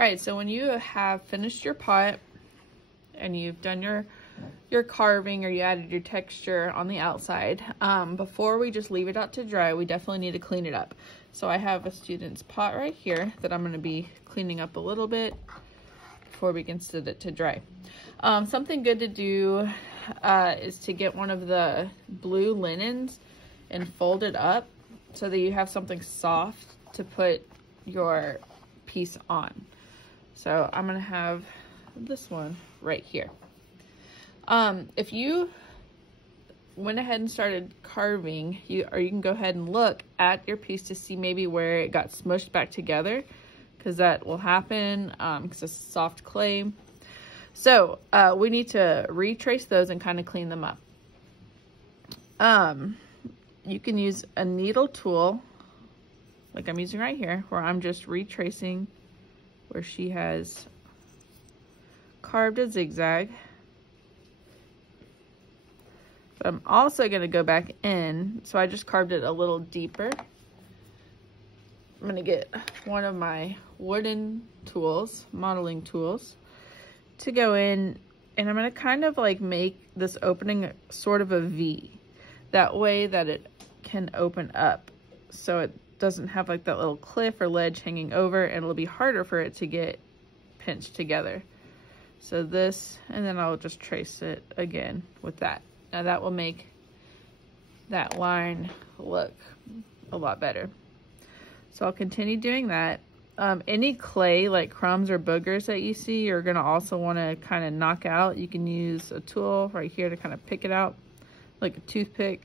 All right, so when you have finished your pot and you've done your carving, or you added your texture on the outside, before we just leave it out to dry, we definitely need to clean it up. So I have a student's pot right here that I'm going to be cleaning up a little bit before we can set it to dry. Something good to do is to get one of the blue linens and fold it up so that you have something soft to put your piece on. So I'm going to have this one right here. If you went ahead and started carving, you can go ahead and look at your piece to see maybe where it got smushed back together, because that will happen because it's soft clay. So we need to retrace those and kind of clean them up. You can use a needle tool like I'm using right here, where I'm just retracing where she has carved a zigzag. But I'm also going to go back in, so I just carved it a little deeper. I'm going to get one of my wooden tools, modeling tools, to go in, and I'm going to kind of like make this opening sort of a V. That way that it can open up, so it doesn't have like that little cliff or ledge hanging over, and it'll be harder for it to get pinched together. So this, and then I'll just trace it again with that. Now that will make that line look a lot better. So I'll continue doing that. Any clay like crumbs or boogers that you see, you're gonna also wanna kind of knock out. You can use a tool right here to kind of pick it out, like a toothpick.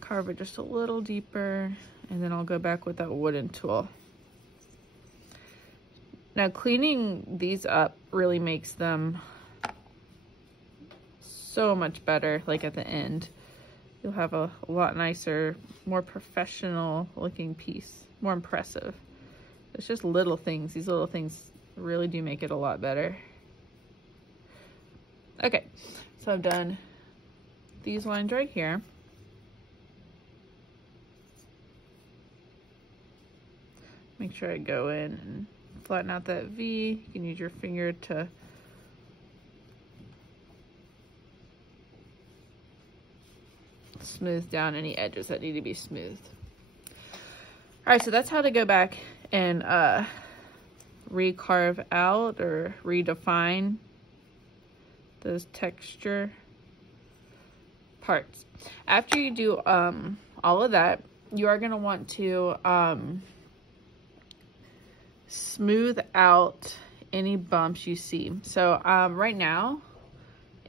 Carve it just a little deeper, and then I'll go back with that wooden tool. Now cleaning these up really makes them so much better. Like at the end, you'll have a lot nicer, more professional looking piece, more impressive. It's just little things. These little things really do make it a lot better. Okay, so I've done these lines right here. Make sure I go in and flatten out that V. You can use your finger to smooth down any edges that need to be smoothed. All right, so that's how to go back and recarve out or redefine those texture parts. After you do all of that, you are going to want to smooth out any bumps you see. So right now,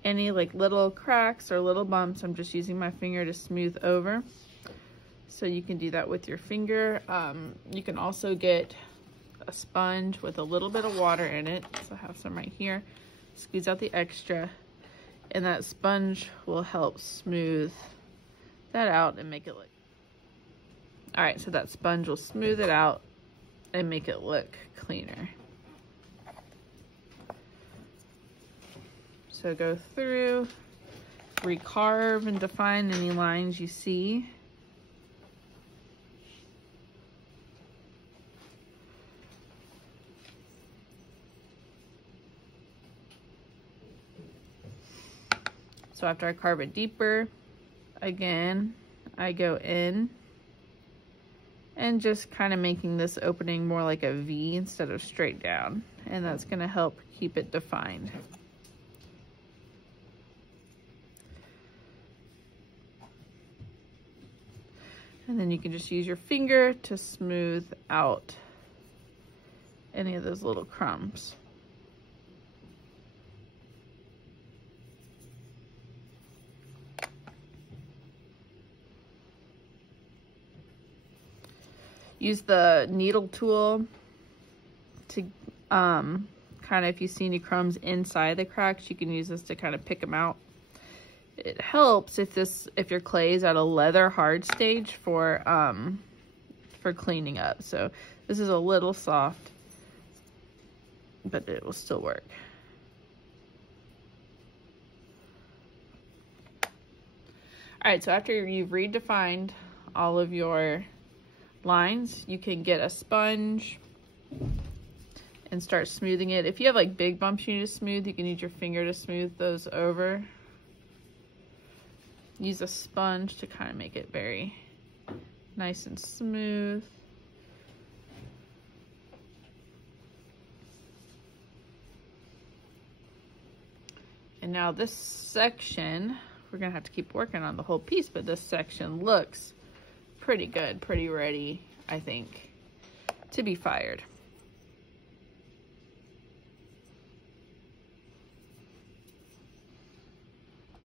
any like little cracks or little bumps, I'm just using my finger to smooth over. So you can do that with your finger. You can also get a sponge with a little bit of water in it. So I have some right here. Squeeze out the extra, and that sponge will help smooth that out and make it look. All right, so that sponge will smooth it out and make it look cleaner. So go through, recarve and define any lines you see. So after I carve it deeper, again, I go in and just kind of making this opening more like a V instead of straight down. And that's gonna help keep it defined. And then you can just use your finger to smooth out any of those little crumbs. Use the needle tool to kind of, if you see any crumbs inside the cracks, you can use this to kind of pick them out. It helps if your clay is at a leather hard stage for cleaning up. So this is a little soft, but it will still work. All right, so after you've redefined all of your lines, you can get a sponge and start smoothing it. If you have like big bumps you need to smooth, you can use your finger to smooth those over. Use a sponge to kind of make it very nice and smooth. And now this section, we're gonna have to keep working on the whole piece, but this section looks pretty good, pretty ready, I think, to be fired.